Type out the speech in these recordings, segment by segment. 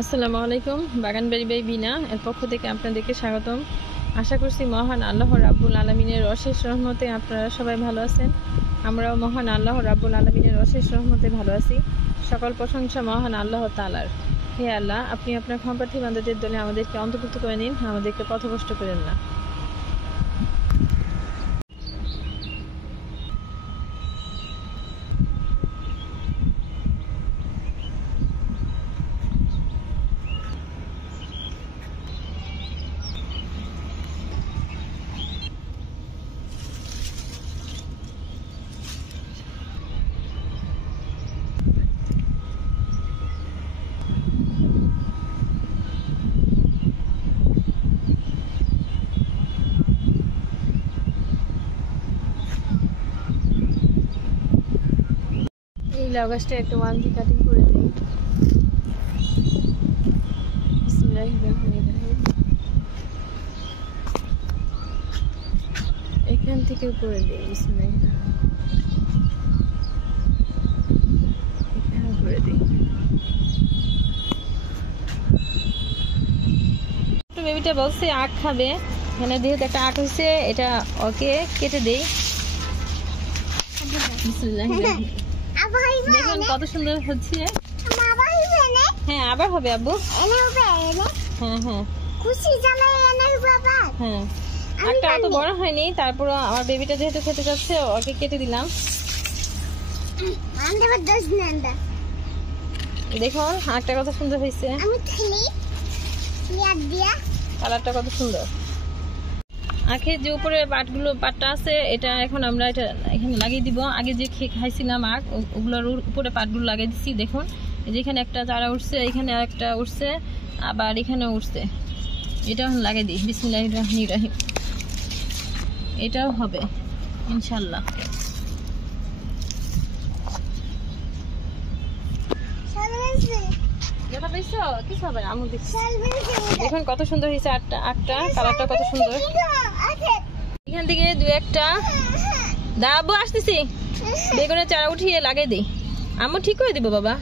আসসালামু আলাইকুম। বাগানবাড়ি বাই বিনা এর পক্ষ থেকে আপনাদেরকে স্বাগতম। আশা করছি মহান আল্লাহ রাব্বুল আলামিনের অশেষ রহমতে আপনারা সবাই ভালো আছেন। আমরাও মহান আল্লাহ রাব্বুল আলামিনের অশেষ রহমতে ভালো আছি। সকল প্রশংসা মহান আল্লাহ তাআলার। হে আল্লাহ, আপনি আপনার ক্ষমাপ্রার্থী বান্দাদের দলে আমাদেরকে অন্তর্ভুক্ত করে নিন, আমাদেরকে পথভ্রষ্ট করেন না। এই লাউ গাছটা একটা ওয়ানজি কাটিং করে দিই। বিসমিল্লাহির রহমানির রহিম। এখান থেকে করে দিই। বিসমিল্লাহির এখানে করে দিই। বেবিটা বলছে আখ খাবে, এখানে যেহেতু একটা আখ হয়েছে, এটা ওকে কেটে দেই। বিসমিল্লাহির রহমানির রহিম। দেখুন কত সুন্দর হচ্ছে। হ্যাঁ, আবার হবে আব্বু। হ্যাঁ হ্যাঁ হ্যাঁ, একটা অত বড় হয়নি, তারপর আমার বেবিটা যেহেতু খেতে যাচ্ছে ওকে কেটে দিলাম। দেখুন আখটা কত সুন্দর হয়েছে, কালারটা কত সুন্দর। আখের যে উপরে পাটটা আছে, এটা এখন আমরা এটা এখানে লাগিয়ে দিব। আগে যে খাইছিলাম আখ, ওগুলোর উপরে পাটগুলো লাগিয়ে দিচ্ছি। দেখুন যেখানে একটা চারা উঠছে, এখানে একটা উঠছে, আবার এখানেও উঠছে। এটা লাগিয়ে দিই। বিসমিল্লাহির রহমানির রহিম। এটাও হবে ইনশাল্লাহ। দেখা পাইছো? কিছু হবে না, আমি দেখছি। দেখুন কত সুন্দর হয়েছে আখটা, কালারটা কত সুন্দর। এখান থেকে দু একটা দাঁড়াবো, আসতেছি। বেগুনের চারা উঠিয়ে লাগিয়ে দিই। আমি ঠিক করে দিব বাবা।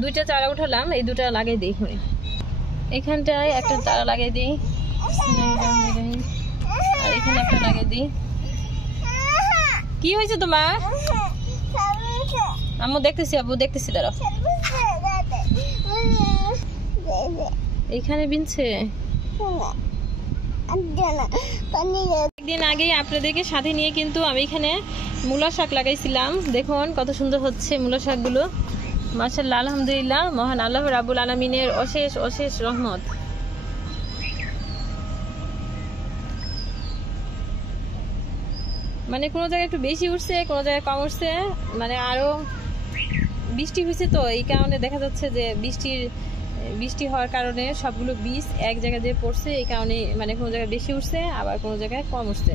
দুইটা চারা উঠালাম, এই দুটা লাগিয়ে দিই। এখানটায় একটা চারা লাগিয়ে দিই, আর এখানে একটা লাগিয়ে দিই। কি হয়েছে তোমার? আম্মু দেখতেছি, আব্বু দেখতেছি, দাঁড়াও। এইখানে বিনছে। একদিন আগেই আপনাদেরকে সাথে নিয়ে কিন্তু আমি এখানে মূলা শাক লাগাইছিলাম। দেখুন কত সুন্দর হচ্ছে মূলা শাকগুলো। মাশাআল্লাহ, আলহামদুলিল্লাহ, মহান আল্লাহ রাব্বুল আলামিনের অশেষ অশেষ রহমত। মানে কোনো জায়গায় একটু বেশি উঠছে, কোনো জায়গায় কম উঠছে। মানে আরো বৃষ্টি হয়েছে, তো এই কারণে দেখা যাচ্ছে যে বৃষ্টি হওয়ার কারণে সবগুলো বীজ এক জায়গায় দিয়ে পড়ছে। এই কারণে মানে কোনো জায়গায় বেশি উঠছে, আবার কোনো জায়গায় কম উঠছে।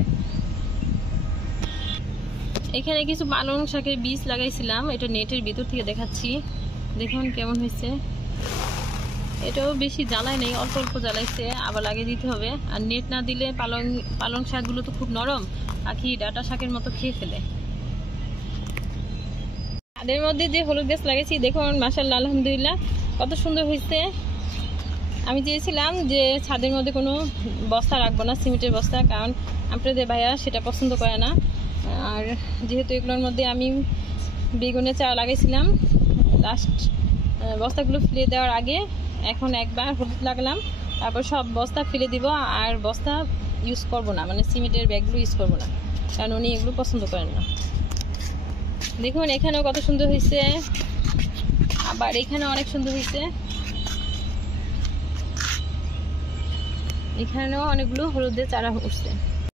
এখানে কিছু পালং শাকের বীজ লাগাইছিলাম, এটা নেটের ভিতর থেকে দেখাচ্ছি। দেখুন কেমন হয়েছে। এটাও বেশি জ্বালায় নেই, অল্প অল্প জ্বালাইছে, আবার লাগিয়ে দিতে হবে। আর নেট না দিলে পালং শাকগুলো তো খুব নরম, পাখি ডাটা শাকের মতো খেয়ে ফেলে। তাদের মধ্যে যে হলুদ গাছ লাগাইছি, দেখুন মাশাআল্লাহ, আলহামদুলিল্লাহ, কত সুন্দর হয়েছে। আমি চেয়েছিলাম যে ছাদের মধ্যে কোনো বস্তা রাখবো না, সিমেন্টের বস্তা, কারণ আপনাদের ভাইয়া সেটা পছন্দ করে না। আর যেহেতু এগুলোর মধ্যে আমি বেগুনের চারা লাগাইছিলাম, লাস্ট বস্তাগুলো ফেলে দেওয়ার আগে এখন একবার হলুদ লাগালাম, তারপর সব বস্তা ফেলে দিব। আর বস্তা ইউজ করব না, মানে সিমেন্টের ব্যাগগুলো ইউজ করব না, কারণ উনি এগুলো পছন্দ করেন না। দেখুন এখানেও কত সুন্দর হয়েছে, আবার এখানেও অনেক সুন্দর হয়েছে। এখানেও অনেকগুলো হলুদের চারা উঠছে।